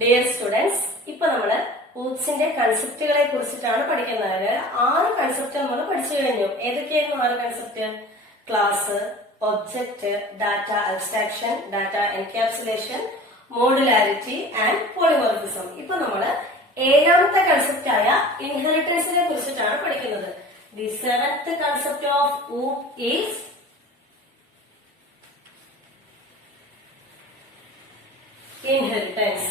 Dear students, ഇപ്പൊ നമ്മള് ഊപ്സിന്റെ കൺസെപ്റ്റുകളെ കുറിച്ചിട്ടാണ് പഠിക്കുന്നത്. 6 കൺസെപ്റ്റ് നമ്മൾ പഠിച്ചു കഴിഞ്ഞു. ഏതൊക്കെയായിരുന്നു 6 concept? Class, object, data abstraction, data encapsulation, modularity and polymorphism. ഇപ്പൊ നമ്മള് 7ാമത്തെ കൺസെപ്റ്റ് ആയ ഇൻഹെറിറ്റൻസിനെ കുറിച്ചിട്ടാണ് പഠിക്കുന്നത്. The 7th concept of ഊപ്പ് is inheritance.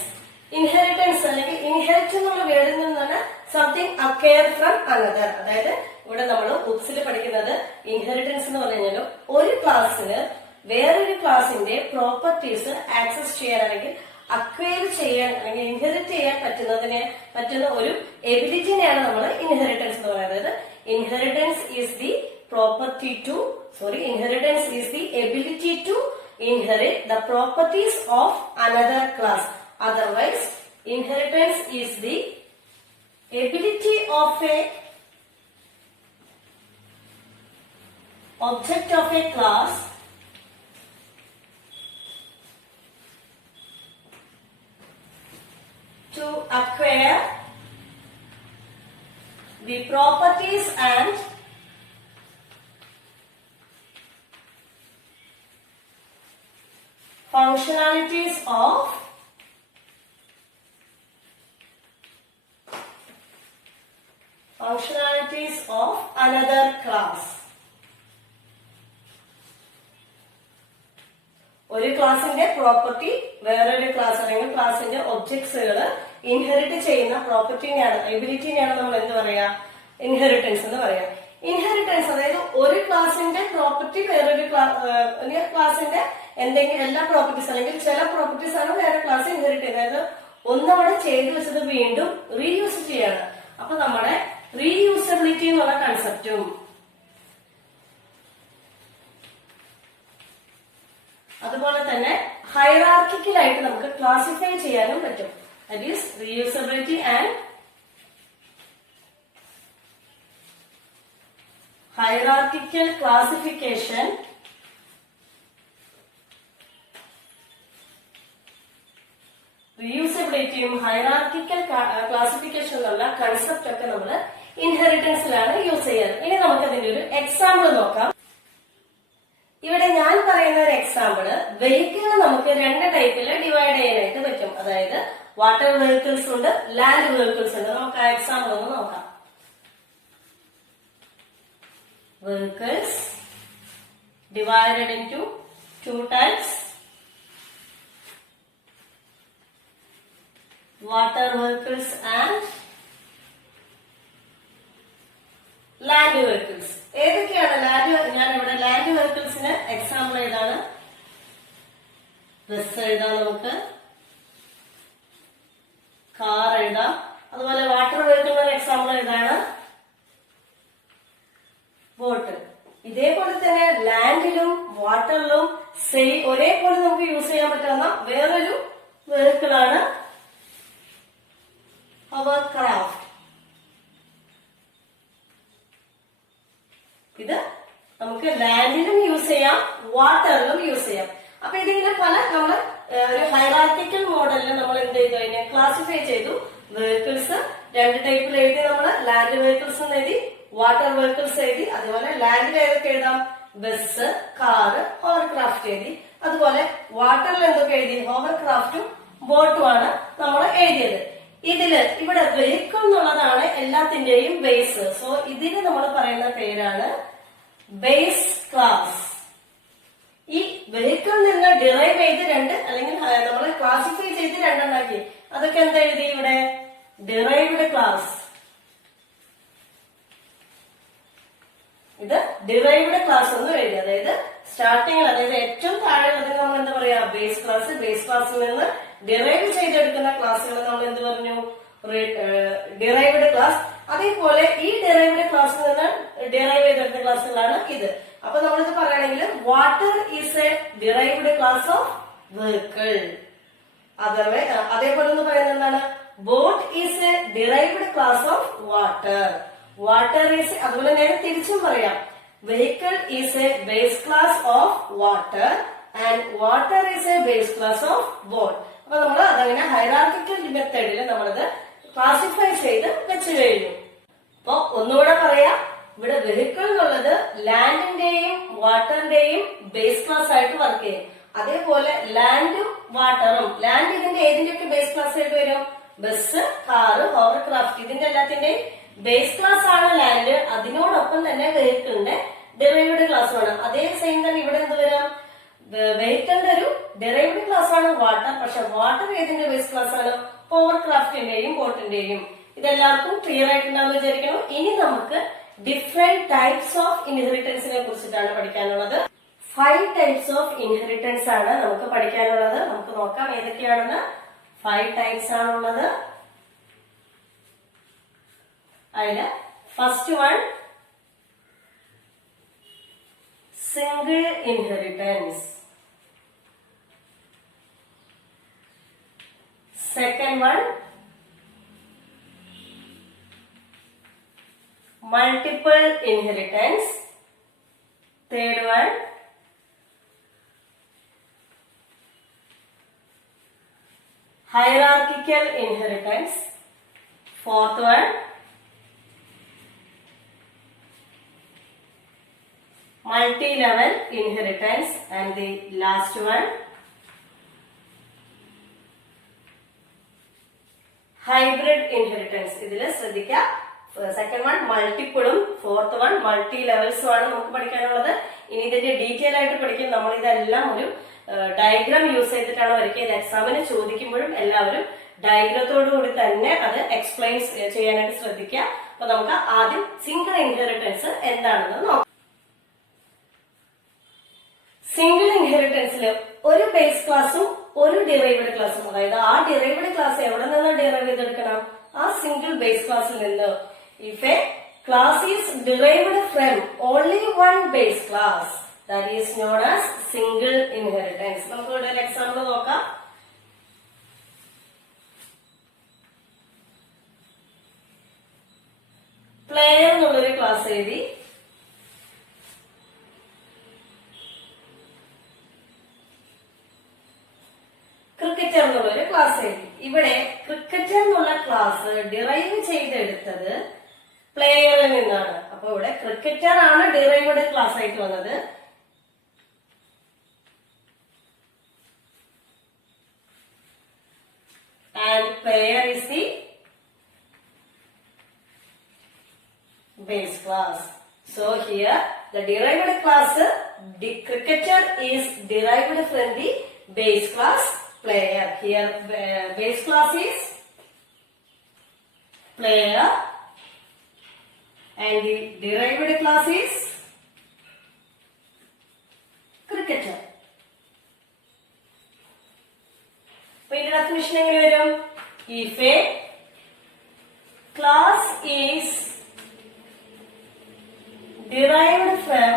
Inheritance അല്ലെങ്കിൽ ഇൻഹെറിറ്റ് എന്നുള്ള വേർഡിൽ നിന്നാണ് സംതിങ് അക്വയർ ഫ്രം അനദർ. അതായത് ഇവിടെ നമ്മൾ ഊപ്സിൽ പഠിക്കുന്നത് ഇൻഹെറിറ്റൻസ് എന്ന് പറഞ്ഞാലും ഒരു ക്ലാസ്സിന് വേറൊരു ക്ലാസിന്റെ പ്രോപ്പർട്ടീസ് ആക്സസ് ചെയ്യാൻ അല്ലെങ്കിൽ അക്വയർ ചെയ്യാൻ അല്ലെങ്കിൽ ഇൻഹെറിറ്റ് ചെയ്യാൻ പറ്റുന്ന ഒരു എബിലിറ്റിനെയാണ് നമ്മൾ ഇൻഹെറിറ്റൻസ് എന്ന് പറയുന്നത്. Inheritance is the inheritance is the ability to inherit the properties of another class. Otherwise, inheritance is the ability of a object of a class to acquire the properties and functionalities of another class. ഒരു ക്ലാസിന്റെ property വേറൊരു class അല്ലെങ്കിൽ ക്ലാസിന്റെ ഒബ്ജക്ട്സുകൾ inherit ചെയ്യുന്ന പ്രോപ്പർട്ടിനെയാണ്, എബിലിറ്റിനെയാണ് നമ്മൾ എന്ത് പറയാ? Inheritance എന്ന് പറയാം. ഇൻഹെറിറ്റൻസ് അതായത് ഒരു ക്ലാസിന്റെ പ്രോപ്പർട്ടി വേറൊരു ക്ലാസിന്റെ എന്തെങ്കിലും എല്ലാ പ്രോപ്പർട്ടീസ് അല്ലെങ്കിൽ ചില പ്രോപ്പർട്ടീസ് ആണ് വേറെ ക്ലാസ് ഇൻഹെറിറ്റ് ചെയ്യുന്നത്. അതായത് ഒന്നവിടെ ചെയ്തു വെച്ചത് വീണ്ടും റീയൂസ് ചെയ്യാണ്. അപ്പൊ നമ്മുടെ റീയൂസബിലിറ്റി എന്നുള്ള കൺസെപ്റ്റും അതുപോലെ തന്നെ ഹൈറാർക്കിക്കലായിട്ട് നമുക്ക് ക്ലാസിഫൈ ചെയ്യാനും പറ്റും. That is reusability and hierarchical classification റീയൂസബിലിറ്റിയും ഹൈറാർക്കിക്കൽ ക്ലാസിഫിക്കേഷൻ എന്നുള്ള കൺസെപ്റ്റ് ഒക്കെ നമ്മൾ ഇൻഹെറിറ്റൻസിലാണ് യൂസ് ചെയ്യാറ്. ഇനി നമുക്ക് അതിന്റെ ഒരു എക്സാമ്പിൾ നോക്കാം. ഇവിടെ ഞാൻ പറയുന്ന ഒരു എക്സാമ്പിള് വെഹിക്കിളിനെ നമുക്ക് 2 ടൈപ്പിൽ ഡിവൈഡ് ചെയ്യാനായിട്ട് പറ്റും. അതായത് വാട്ടർ വെഹിക്കിൾസ് ഉണ്ട്, ലാൻഡ് വെഹിക്കിൾസ് ഉണ്ട്. നമുക്ക് ആ എക്സാമ്പിൾ ഒന്ന് നോക്കാം. Vehicles divided into 2 types: water vehicles and land vehicles. ഏതൊക്കെയാണ് ഞാൻ ഇവിടെ ലാൻഡ് വെഹിക്കിൾസിന് എക്സാമ്പിൾ ഏതാണ്? ബസ് എഴുതാം, നമുക്ക് കാർ എഴുതാം. അതുപോലെ വാട്ടർ വെഹിക്കിളിന് എക്സാമ്പിൾ ഏതാണ്? ബോട്ട്. ഇതേപോലെ തന്നെ ലാൻഡിലും വാട്ടറിലും ഒരേപോലെ നമുക്ക് യൂസ് ചെയ്യാൻ പറ്റുന്ന വേറൊരു വെഹിക്കിളാണ് ഹോവർ ക്രാഫ്റ്റ്. ഇത് നമുക്ക് ലാൻഡിലും യൂസ് ചെയ്യാം, വാട്ടറിലും യൂസ് ചെയ്യാം. അപ്പൊ ഇതിങ്ങനെ നമ്മള് ഒരു ഹൈറാർക്കിക്കൽ മോഡലിൽ നമ്മൾ എന്ത് ചെയ്തു? അതിനെ ക്ലാസിഫൈ ചെയ്തു. വെഹിക്കിൾസ് 2 ടൈപ്പിൽ എഴുതി. നമ്മള് ലാൻഡ് വെഹിക്കിൾസ് എഴുതി, വാട്ടർ വെഹിക്കിൾസ് എഴുതി. അതുപോലെ ലാൻഡിൽ ഏതൊക്കെ എഴുതാം? ബസ്, കാറ്, ഹോവർക്രാഫ്റ്റ് എഴുതി. അതുപോലെ വാട്ടറിൽ എന്തൊക്കെ എഴുതി? ഹോവർക്രാഫ്റ്റും ബോട്ടുമാണ് നമ്മൾ എഴുതിയത്. ഇവിടെ വെഹിക്കിൾ എന്നുള്ളതാണ് എല്ലാത്തിന്റെയും ബേസ്. സോ ഇതിന് നമ്മൾ പറയുന്ന പേരാണ് ബേസ് ക്ലാസ്. ഈ വെഹിക്കിളിൽ നിന്ന് ഡിറൈവ് ചെയ്ത് 2 അല്ലെങ്കിൽ നമ്മൾ ക്ലാസിഫൈ ചെയ്ത് 2 ഉണ്ടാക്കി. അതൊക്കെ എന്താ എഴുതി ഇവിടെ? Derived class. ഇത് ഡിറൈവ്ഡ് ക്ലാസ് എന്ന് എഴുതി. അതായത് സ്റ്റാർട്ടിങ്ങിൽ, അതായത് ഏറ്റവും താഴെ നമ്മൾ എന്താ പറയാ? Base class. ബേസ് ക്ലാസ്സിൽ നിന്ന് ഡിറൈവ് ചെയ്തെടുക്കുന്ന ക്ലാസ്സുകൾ നമ്മൾ എന്ത് പറഞ്ഞു? Derived class. അതേപോലെ ഈ ഡിറൈവ്ഡ് ക്ലാസ്സിൽ നിന്ന് ഡിറൈവ് ചെയ്തെടുത്ത ക്ലാസ്സുകളാണ് ഇത്. അപ്പൊ നമ്മളിത് പറയുകയാണെങ്കിൽ water is A derived class of vehicle. അതേപോലെ എന്ന് പറയുന്നത് എന്താണ്? Boat is A derived class of water. Water is, അതുപോലെ നേരെ തിരിച്ചും പറയാം. Vehicle is A base class of water and water is A base class of boat. അപ്പൊ നമ്മൾ അതങ്ങനെ ഹൈറാർക്കിക്കൽ മെത്തേഡിൽ നമ്മളത് ക്ലാസിഫൈ ചെയ്ത് വെച്ചു കഴിഞ്ഞു. അപ്പൊ ഒന്നുകൂടെ പറയാം, ഇവിടെ വെഹിക്കിൾ എന്നുള്ളത് ലാൻഡിന്റെയും വാട്ടറിന്റെയും ബേസ് ക്ലാസ് ആയിട്ട് വർക്ക് ചെയ്യും. അതേപോലെ ലാൻഡും വാട്ടറും, ലാൻഡ് ഇതിന്റെ ഏതിന്റെയൊക്കെ ബേസ് ക്ലാസ് ആയിട്ട് വരും? ബസ്, കാറ്, ഹോവർക്രാഫ്റ്റ്, ഇതിന്റെ എല്ലാത്തിന്റെയും ബേസ് ക്ലാസ് ആണ് ലാൻഡ്. അതിനോടൊപ്പം തന്നെ വെഹിക്കിളിന്റെ ഡെറൈവ്ഡ് ക്ലാസ് ആണ്. അതേ സെയിം തന്നെ ഇവിടെ എന്ത് വരാം? വെഹിക്കിളിന്റെ ഒരു ഡെറൈവ്ഡ് ക്ലാസ് ആണ് വാട്ടർ. പക്ഷെ വാട്ടർ ഏതിന്റെ ബേസ് ക്ലാസ് ആണ്? ഹോവർക്രാഫ്റ്റിന്റെയും ബോട്ടിന്റെയും. ഇതെല്ലാവർക്കും ക്ലിയർ ആയിട്ടുണ്ടാവും വിചാരിക്കണം. ഇനി നമുക്ക് ഡിഫറെന്റ് ടൈപ്സ് ഓഫ് ഇൻഹെറിറ്റൻസിനെ കുറിച്ചിട്ടാണ് പഠിക്കാനുള്ളത്. 5 ടൈപ്സ് ഓഫ് ഇൻഹെറിറ്റൻസ് ആണ് നമുക്ക് പഠിക്കാനുള്ളത്. നമുക്ക് നോക്കാം ഏതൊക്കെയാണെന്ന്. 5 ടൈപ്സ് ആണുള്ളത്. അതില് first one single inheritance. Second one multiple inheritance. Third one hierarchical inheritance. Fourth one multi-level inheritance. And the last one hybrid inheritance. ഇതില് ശ്രദ്ധിക്കുക, സെക്കൻഡ് വൺ മൾട്ടിപ്പിളും ഫോർത്ത് വൺ മൾട്ടി ലെവൽസും ആണ് നമുക്ക് പഠിക്കാനുള്ളത്. ഇനി ഇതിന്റെ ഡീറ്റെയിൽ ആയിട്ട് പഠിക്കും. നമ്മൾ ഇതെല്ലാം ഒരു ഡയഗ്രാം യൂസ് ചെയ്തിട്ടാണ് വരയ്ക്കുക. ഇത് എക്സാമിന് ചോദിക്കുമ്പോഴും എല്ലാവരും ഡയഗ്രത്തോടു കൂടി തന്നെ അത് എക്സ്പ്ലെയിൻ ചെയ്യാനായിട്ട് ശ്രദ്ധിക്കുക. അപ്പൊ നമുക്ക് ആദ്യം സിംഗിൾ ഇൻഹെറിറ്റൻസ് എന്താണെന്ന് നോക്കാം. സിംഗിൾ ഇൻഹെറിറ്റൻസിൽ ഒരു ബേസ് ക്ലാസും ഒരു ഡിറൈവ്ഡ് ക്ലാസും, അതായത് ആ ഡിറൈവ്ഡ് ക്ലാസ് എവിടെ നിന്ന് ഡിറൈവ് ചെയ്തെടുക്കണം? ആ സിംഗിൾ ബേസ് ക്ലാസ്സിൽ നിന്ന്. If a class is derived from only one base class, that is known as single inheritance. നമുക്ക് ഇവിടെ ഒരു എക്സാമ്പിൾ നോക്കാം. പ്ലെയർ എന്നുള്ളൊരു ക്ലാസ് എഴുതി. ക്രിക്കറ്റർ എന്നുള്ളൊരു ക്ലാസ് എഴുതി. ഇവിടെ ക്രിക്കറ്റർ എന്നുള്ള ക്ലാസ് ഡിറൈവ് ചെയ്തെടുത്തത് പ്ലെയറിൽ നിന്നാണ്. അപ്പൊ ഇവിടെ ക്രിക്കറ്റർ ആണ് ഡിറൈവ്ഡ് ക്ലാസ് ആയിട്ട് വന്നത്. And player is the base class. So here the derived class, the cricketer is derived from the base class player. Here base class is player and the derived class is cricketer. So in the definition engane varum? If a class is derived from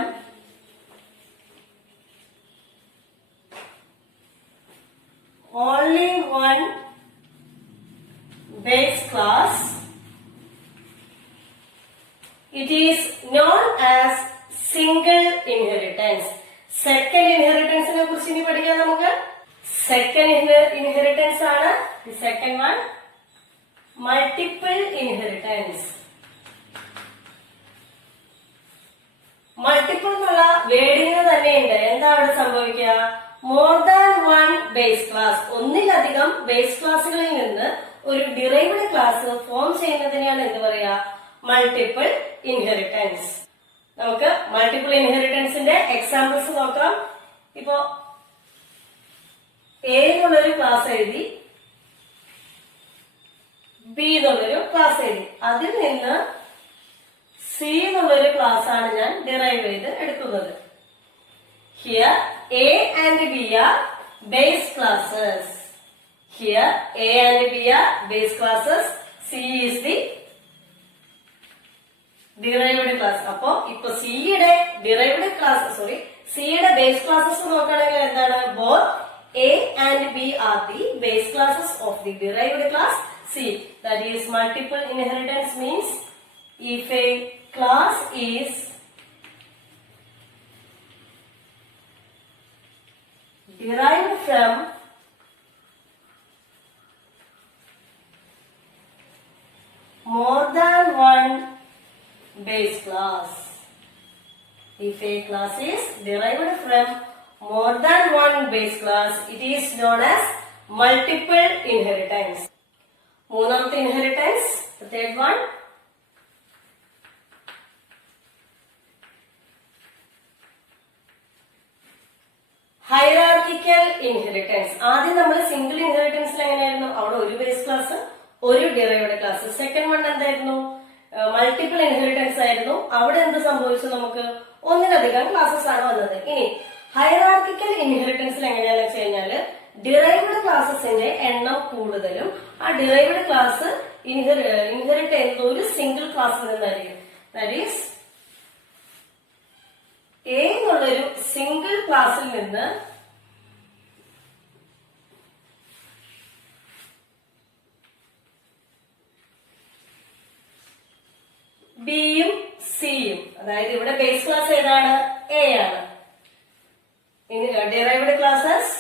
only one base class, it is known as single inheritance. Second inheritance ne kurichu ini padikkan namukku. Second inheritance aanu. The second one multiple inheritance. Multiple എന്നുള്ള വേർഡിന് തന്നെയുണ്ട്. എന്താ അവിടെ സംഭവിക്കുക? More than one base class, ഒന്നിലധികം base ക്ലാസ്സുകളിൽ നിന്ന് ഒരു derived class form ചെയ്യുന്നതിനെയാണ് എന്ത് പറയാ? Multiple inheritance. നമുക്ക് മൾട്ടിപ്പിൾ ഇൻഹെറിറ്റൻസിന്റെ എക്സാമ്പിൾസ് നോക്കാം. ഇപ്പോ എ എന്നുള്ളൊരു ക്ലാസ് എഴുതി, ബി എന്നുള്ളൊരു ക്ലാസ് എഴുതി. അതിൽ നിന്ന് സി എന്നുള്ളൊരു ക്ലാസ് ആണ് ഞാൻ ഡിറൈവ് ചെയ്ത് എടുക്കുന്നത്. Here A and B are base classes. Here A and B are base classes. C is the derived class. അപ്പോ ഇപ്പൊ സിയുടെ ഡിറൈവ്ഡ് ക്ലാസ്, സിയുടെ ബേസ് ക്ലാസ്സസ് നോക്കുകയാണെങ്കിൽ എന്താണ്? Both A and B are the base classes of the derived class C. That is multiple inheritance means if a class is derived from more than one base class. If a class is derived from more than one base class, it is known as multiple inheritance. മൂന്നാമത്തെ inheritance, the third one. Hierarchical inheritance. ആദ്യം നമ്മൾ single ഇൻഹെറിറ്റൻസിൽ എങ്ങനെയായിരുന്നു? അവിടെ ഒരു base class, ഒരു derived class. Second one എന്തായിരുന്നു? Multiple inheritance ആയിരുന്നു. അവിടെ എന്ത് സംഭവിച്ചു? നമുക്ക് ഒന്നിലധികം ക്ലാസ്സസ് ആണ് വന്നത്. ഇനി ഹൈറാർക്കിക്കൽ ഇൻഹെറിറ്റൻസിൽ എങ്ങനെയാണെന്ന് വെച്ച് കഴിഞ്ഞാല് ഡിറൈവ്ഡ് ക്ലാസസിന്റെ എണ്ണം കൂടുതലും ആ ഡിറൈവ്ഡ് ക്ലാസ് ഇൻഹെറിറ്റ് ചെയ്യുന്നത് ഒരു സിംഗിൾ ക്ലാസ്സിൽ നിന്നായിരിക്കും. ദാറ്റ് ഈസ് എ എന്നുള്ളൊരു സിംഗിൾ ക്ലാസ്സിൽ നിന്ന് ബിയും സിയും, അതായത് ഇവിടെ ബേസ് ക്ലാസ് ഏതാണ്? എ ആണ്. ഇനി derived classes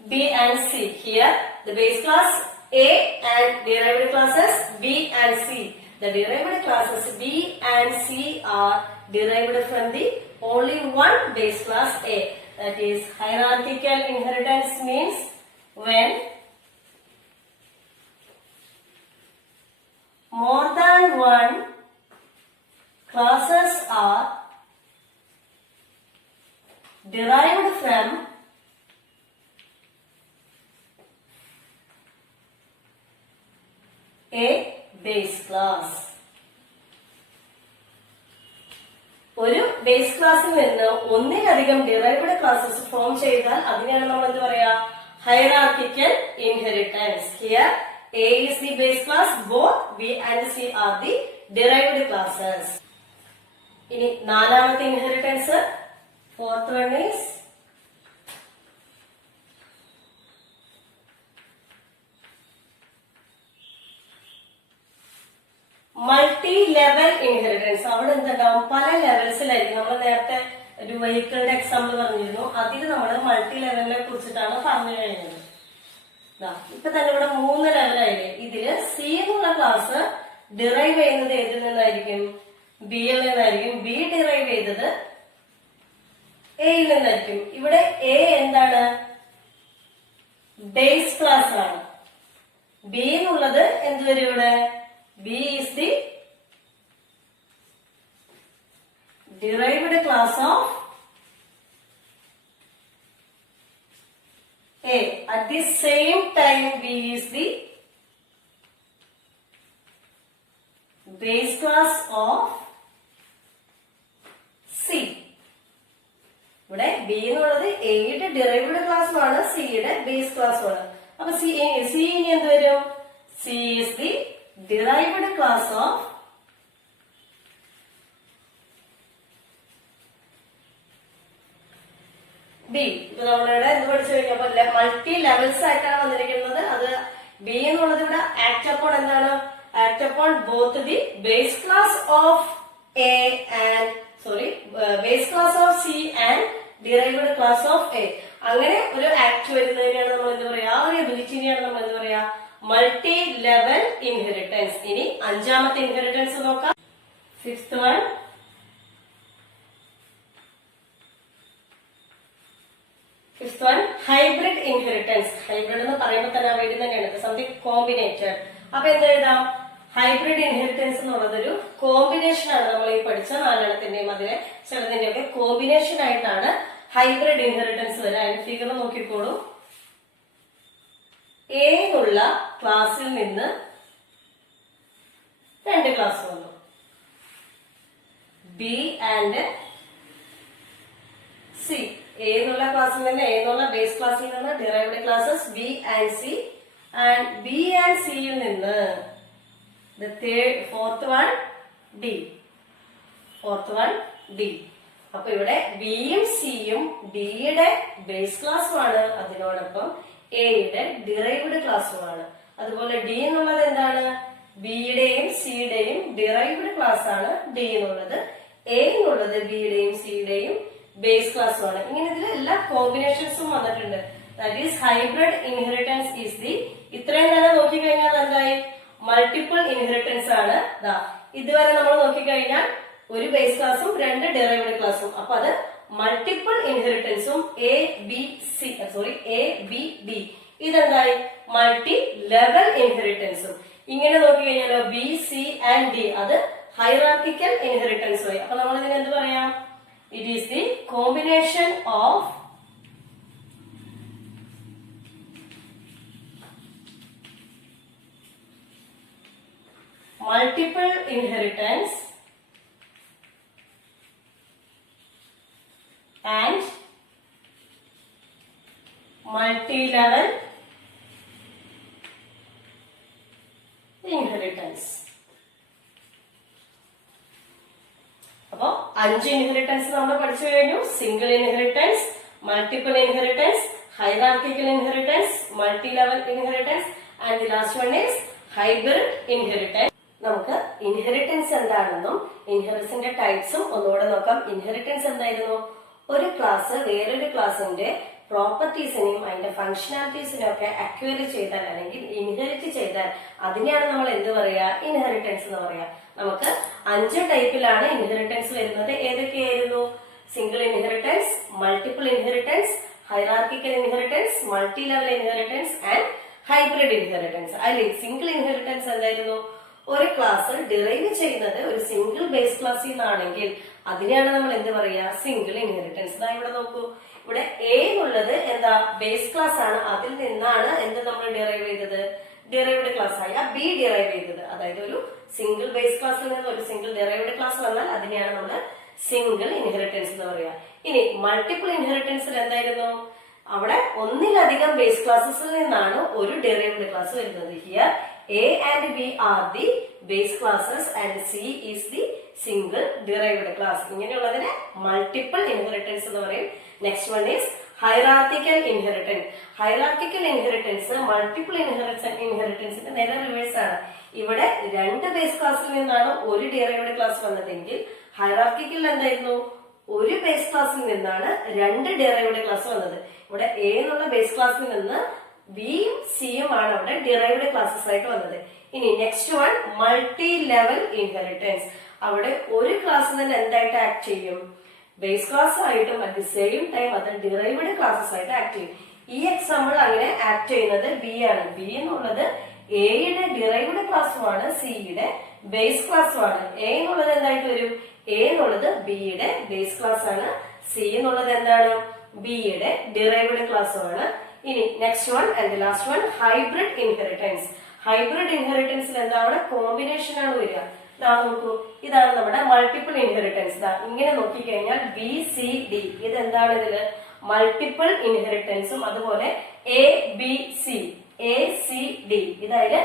B and C. Here the base class A and derived classes B and C. The derived classes B and C are derived from the only one base class A. That is, hierarchical inheritance means when more than one classes are derived from a base class. ഒരു base ക്ലാസ്സിൽ നിന്ന് ഒന്നിലധികം derived classes form ചെയ്താൽ അതിനെയാണ് നമ്മൾ എന്ത് പറയാ? Hierarchical inheritance. Here A is the base class, both B and C are the derived classes. ഇനി നാലാമത്തെ inheritance, fourth one is multi level inheritance. അവിടെ എന്തുണ്ടാവും? പല ലെവൽസിലായിരിക്കും. നമ്മൾ നേരത്തെ ഒരു വെഹിക്കിളിന്റെ എക്സാമ്പിൾ പറഞ്ഞിരുന്നു. അതിൽ നമ്മൾ മൾട്ടി ലെവലിനെ കുറിച്ചിട്ടാണ് പറഞ്ഞു കഴിഞ്ഞത്. ഇപ്പൊ തന്നെ ഇവിടെ 3 ലെവലായില്ലേ? ഇതില് സി എന്നുള്ള ക്ലാസ് ഡിറൈവ് ചെയ്യുന്നത് ഏതിൽ നിന്നായിരിക്കും? ബിയിൽ നിന്നായിരിക്കും. ബി ഡിറൈവ് ചെയ്തത് എയിൽ നിന്നായിരിക്കും. ഇവിടെ എ എന്താണ്? ബേസ് ക്ലാസ് ആണ്. ബി എന്നുള്ളത് എന്ത് വരും ഇവിടെ? B is the derived class of A. At the same time, B is the base class of C. ഇവിടെ B എന്നുള്ളത് എയുടെ ഡിറൈവ്ഡ് ക്ലാസ്സുമാണ്, സിയുടെ ബേസ് ക്ലാസ്സുമാണ്. അപ്പൊ സി ഇനി എന്ത് വരും? C is the derived class of B. ഇപ്പൊ നമ്മളിവിടെ എന്ത് പഠിച്ചു കഴിഞ്ഞപ്പോ മൾട്ടി ലെവൽസ് ആയിട്ടാണ് വന്നിരിക്കുന്നത്. അത് ബി എന്നുള്ളത് ഇവിടെ ആക്ട് അപ്പോൺ എന്താണ്? Act upon both the base class of A and base class of C and derived class of A. അങ്ങനെ ഒരു ആക്ട് വരുന്നതിനെയാണ് നമ്മൾ എന്ത് പറയാ? ആ ഒരു എബിലിറ്റിനെയാണ് നമ്മൾ എന്ത് പറയാ? Multi level inheritance. ഇനി അഞ്ചാമത്തെ ഇൻഹെറിറ്റൻസ് നോക്കാം. Fifth one, hybrid inheritance. Hybrid എന്ന് പറയുമ്പോൾ തന്നെ അവിടെ തന്നെയാണ് സംതിങ് കോമ്പിനേറ്റഡ്. അപ്പൊ എന്ത് എഴുതാം? ഹൈബ്രിഡ് ഇൻഹെറിറ്റൻസ് എന്നുള്ളതൊരു കോമ്പിനേഷൻ ആണ്. നമ്മൾ ഈ പഠിച്ച നാലെണ്ണത്തിന്റെയും അതിലെ ചിലതിന്റെ ഒക്കെ കോമ്പിനേഷൻ ആയിട്ടാണ് ഹൈബ്രിഡ് ഇൻഹെറിറ്റൻസ് വരെ. അതിന്റെ ഫിഗർ നോക്കിക്കോളൂ. എ എന്നുള്ള ക്ലാസ്സിൽ നിന്ന് 2 ക്ലാസ് വന്നു. B and C. എ എന്നുള്ള ക്ലാസ്സിൽ നിന്ന്, എ എന്നുള്ള ബേസ് ക്ലാസ്സിൽ നിന്ന് derived classes B and C, and B and സിയിൽ നിന്ന് ഫോർത്ത് വൺ ഡി. അപ്പൊ ഇവിടെ ബിയും സിയും ഡിയുടെ ബേസ് ക്ലാസ്സുമാണ്, അതിനോടൊപ്പം എയുടെ ഡിറൈവ്ഡ് ക്ലാസ്സുമാണ്. അതുപോലെ ഡി എന്നുള്ളത് എന്താണ്? ബിയുടെയും സിയുടെയും ഡിറൈവ്ഡ് ക്ലാസ് ആണ് ഡി എന്നുള്ളത്. എ എന്നുള്ളത് ബിയുടെയും സിയുടെയും ബേസ് ക്ലാസ്സുമാണ്. ഇങ്ങനെ ഇതിൽ എല്ലാ കോമ്പിനേഷൻസും വന്നിട്ടുണ്ട്. That is hybrid inheritance is the ഇത്രയും തന്നെ നോക്കിക്കഴിഞ്ഞാൽ എന്തായി മൾട്ടിപ്പിൾ ഇൻഹെറിറ്റൻസ് ആണ്. ഇതുവരെ നമ്മൾ നോക്കിക്കഴിഞ്ഞാൽ ഒരു ബേസ് ക്ലാസും രണ്ട് ഡെറൈവ്ഡ് ക്ലാസും. അപ്പൊ അത് മൾട്ടിപ്പിൾ ഇൻഹെറിറ്റൻസും എ ബി ഡി. ഇതെന്തായി മൾട്ടി ലെവൽ ഇൻഹെറിറ്റൻസും. ഇങ്ങനെ നോക്കിക്കഴിഞ്ഞാലോ ബി സി ആൻഡ് ഡി അത് ഹൈറാർക്കിക്കൽ ഇൻഹെറിറ്റൻസും ആയി. അപ്പൊ നമ്മൾ ഇതിന് എന്ത് പറയാം? It is the combination of multiple inheritance and multi-level inheritance. അപ്പോ 5 ഇൻഹെറിറ്റൻസ് നമ്മൾ പഠിച്ചു കഴിഞ്ഞു. Single inheritance, multiple inheritance, hierarchical inheritance, multi level inheritance and the last one is hybrid inheritance. നമുക്ക് ഇൻഹെറിറ്റൻസ് എന്താണെന്നും ഇൻഹെറിറ്റൻസിന്റെ ടൈപ്സും ഒന്നുകൂടെ നോക്കാം. ഇൻഹെറിറ്റൻസ് എന്തായിരുന്നു? ഒരു ക്ലാസ് വേറൊരു ക്ലാസിന്റെ പ്രോപ്പർട്ടീസിനെയും അതിന്റെ ഫംഗ്ഷനാലിറ്റീസിനെയും ഒക്കെ അക്വയർ ചെയ്താൽ അല്ലെങ്കിൽ ഇൻഹെറിറ്റ് ചെയ്താൽ അതിനെയാണ് നമ്മൾ എന്ത് പറയാ? ഇൻഹെറിറ്റൻസ് എന്ന് പറയാ. നമുക്ക് 5 ടൈപ്പിലാണ് ഇൻഹെറിറ്റൻസ് വരുന്നത്. ഏതൊക്കെയായിരുന്നു? Single inheritance, multiple inheritance, hierarchical inheritance, multi level inheritance and hybrid inheritance. അല്ലെങ്കിൽ സിംഗിൾ ഇൻഹെറിറ്റൻസ് എന്തായിരുന്നു? ഒരു ക്ലാസ് ഡിറൈവ് ചെയ്യുന്നത് ഒരു സിംഗിൾ ബേസ് ക്ലാസ്സിൽ നിന്നാണെങ്കിൽ അതിനെയാണ് നമ്മൾ എന്ത് പറയാ? Single inheritance. ഇവിടെ നോക്കൂ, ഇവിടെ എ എന്നുള്ളത് എന്താ? ബേസ് ക്ലാസ് ആണ്. അതിൽ നിന്നാണ് എന്ത് നമ്മൾ ഡിറൈവ് ചെയ്തത്? ഡിറൈവ്ഡ് ക്ലാസ് ആയ ബി ഡിറൈവ് ചെയ്തത്. അതായത് ഒരു സിംഗിൾ ബേസ് ക്ലാസ്സിൽ നിന്ന് ഒരു സിംഗിൾ ഡിറൈവ്ഡ് ക്ലാസ് വന്നാൽ അതിനെയാണ് നമ്മൾ സിംഗിൾ ഇൻഹെറിറ്റൻസ് എന്ന് പറയാ. ഇനി മൾട്ടിപ്പിൾ ഇൻഹെറിറ്റൻസിൽ എന്തായിരുന്നു? അവിടെ ഒന്നിലധികം ബേസ് ക്ലാസ്സസിൽ നിന്നാണ് ഒരു ഡിറൈവ്ഡ് ക്ലാസ് വരുന്നത്. Here A and B are the base classes and C is the single derived class. ഇങ്ങനെയുള്ളതിനെ മൾട്ടിപ്പിൾ ഇൻഹെറിറ്റൻസ് എന്ന് പറയും. Next one is hierarchical inheritance. Hierarchical inheritance multiple ഇൻഹെറിറ്റൻസിന്റെ നേരെ റിവേഴ്സ് ആണ്. ഇവിടെ 2 ബേസ് ക്ലാസ്സിൽ നിന്നാണ് ഒരു ഡിറൈവ്ഡ് ക്ലാസ് വന്നതെങ്കിൽ ഹൈറാർക്കിക്കൽ എന്തായിരുന്നു? ഒരു ബേസ് ക്ലാസ്സിൽ നിന്നാണ് 2 ഡിറൈവ്ഡ് ക്ലാസ് വന്നത്. ഇവിടെ എ എന്നുള്ള ബേസ് ക്ലാസ്സിൽ നിന്ന് ബിയും സിയും ആണ് അവിടെ ഡിറൈവ്ഡ് ക്ലാസ്സസ് ആയിട്ട് വന്നത്. ഇനി next one multi level inheritance. അവിടെ ഒരു ക്ലാസ് തന്നെ എന്തായിട്ട് ആക്ട് ചെയ്യും? ബേസ് ക്ലാസ് ആയിട്ടും അറ്റ് ദി സെയിം ടൈം അത് ഡിറൈവ്ഡ് ക്ലാസ്സസ് ആയിട്ട് ആക്ട് ചെയ്യും. ഈ എക്സാമ്പിൾ അങ്ങനെ ആക്ട് ചെയ്യുന്നത് ബി ആണ്. ബി എന്നുള്ളത് എയുടെ ഡിറൈവ്ഡ് ക്ലാസ്സുമാണ്, സിയുടെ ബേസ് ക്ലാസ്സുമാണ്. എ എന്നുള്ളത് എന്തായിട്ട് വരും? എ എന്നുള്ളത് ബിയുടെ ബേസ് ക്ലാസ് ആണ്. സി എന്നുള്ളത് എന്താണ്? ബിയുടെ ഡിറൈവ്ഡ് ക്ലാസ്സുമാണ്. ഇനി next one and last one hybrid inheritance. Hybrid ഇൻഹെറിറ്റൻസിൽ എന്താ? അവിടെ കോമ്പിനേഷൻ ആണ് വരിക. നോക്കൂ, ഇതാണ് നമ്മുടെ മൾട്ടിപ്പിൾ ഇൻഹെറിറ്റൻസ്. ഇങ്ങനെ നോക്കിക്കഴിഞ്ഞാൽ ബി സി ഡി ഇതെന്താണ്? ഇതില് മൾട്ടിപ്പിൾ ഇൻഹെറിറ്റൻസും അതുപോലെ എ ബി സി ഡി ഇതായത്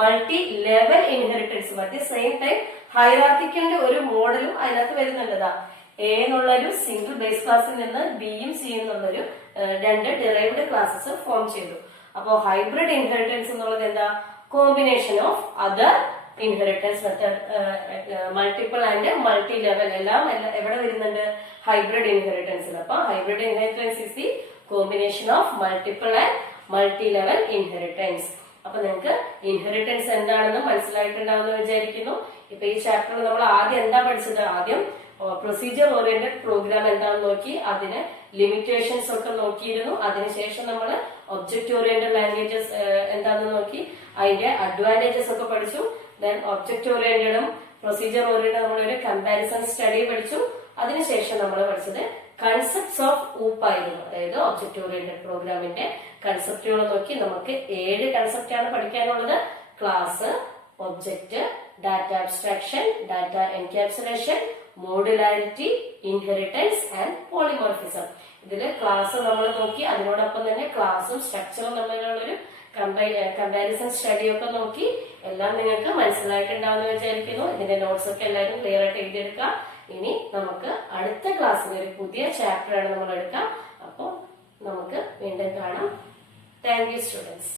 മൾട്ടി ലെവൽ ഇൻഹെറിറ്റൻസും അറ്റ് ദി സെയിം ടൈം ഹൈറാർക്കിക്കലിന്റെ ഒരു മോഡലും അതിനകത്ത് വരുന്നുണ്ട്. എ എന്നുള്ളൊരു സിംഗിൾ ബേസ് ക്ലാസ്സിൽ നിന്ന് ബിയും സി എന്നുള്ളൊരു 2 ഡിറൈവ്ഡ് ക്ലാസ്സസ് ഫോം ചെയ്തു. അപ്പോ ഹൈബ്രിഡ് ഇൻഹെറിറ്റൻസ് എന്നുള്ളത് എന്താ? Combination of other inheritance method, multiple and multi level എല്ലാം എവിടെ വരുന്നുണ്ട്? ഹൈബ്രിഡ് ഇൻഹെറിറ്റൻസിൽ. അപ്പൊ hybrid inheritance is the combination of multiple and multi level inheritance. അപ്പൊ നിങ്ങൾക്ക് ഇൻഹെറിറ്റൻസ് എന്താണെന്ന് മനസ്സിലായിട്ടുണ്ടാവുമെന്ന് വിചാരിക്കുന്നു. ഇപ്പൊ ഈ ചാപ്റ്ററിൽ നമ്മൾ ആദ്യം എന്താ പഠിച്ചത്? ആദ്യം പ്രൊസീജിയർ ഓറിയന്റഡ് പ്രോഗ്രാം എന്താണെന്ന് നോക്കി, അതിന് ലിമിറ്റേഷൻസ് ഒക്കെ നോക്കിയിരുന്നു. അതിനുശേഷം നമ്മൾ ഒബ്ജക്റ്റ് ഓറിയന്റഡ് ലാംഗ്വേജസ് എന്താണെന്ന് നോക്കി, അതിന്റെ അഡ്വാൻറ്റേജസ് ഒക്കെ പഠിച്ചു. ദെൻ ഒബ്ജക്റ്റ് ഓറിയന്റഡും പ്രൊസീജിയർ ഓറിയന്റഡ് നമ്മളൊരു കമ്പാരിസൺ സ്റ്റഡി പഠിച്ചു. അതിനുശേഷം നമ്മൾ പഠിച്ചത് കൺസെപ്റ്റ്സ് ഓഫ് ഊപ്പ് ആയിരുന്നു. അതായത് ഒബ്ജക്റ്റ് ഓറിയന്റഡ് പ്രോഗ്രാമിന്റെ കൺസെപ്റ്റുകൾ നോക്കി. നമുക്ക് 7 കൺസെപ്റ്റ് ആണ് പഠിക്കാനുള്ളത്. Class, object, data abstraction, data encapsulation, modularity, inheritance and polymorphism. ഇതില് ക്ലാസ് നമ്മൾ നോക്കി, അതിനോടൊപ്പം തന്നെ ക്ലാസും സ്ട്രക്ചറും തമ്മിലുള്ളൊരു കമ്പാരിസൺ സ്റ്റഡി ഒക്കെ നോക്കി. എല്ലാം നിങ്ങൾക്ക് മനസ്സിലായിട്ടുണ്ടാവുമെന്ന് വിചാരിക്കുന്നു. ഇതിന്റെ നോട്ട്സ് ഒക്കെ എല്ലാവരും ക്ലിയർ ആയിട്ട് എഴുതിയെടുക്കുക. ഇനി നമുക്ക് അടുത്ത ക്ലാസ്സിൽ ഒരു പുതിയ ചാപ്റ്റർ ആണ് നമ്മൾ എടുക്കാം. അപ്പോൾ നമുക്ക് വീണ്ടും കാണാം. Thank you students.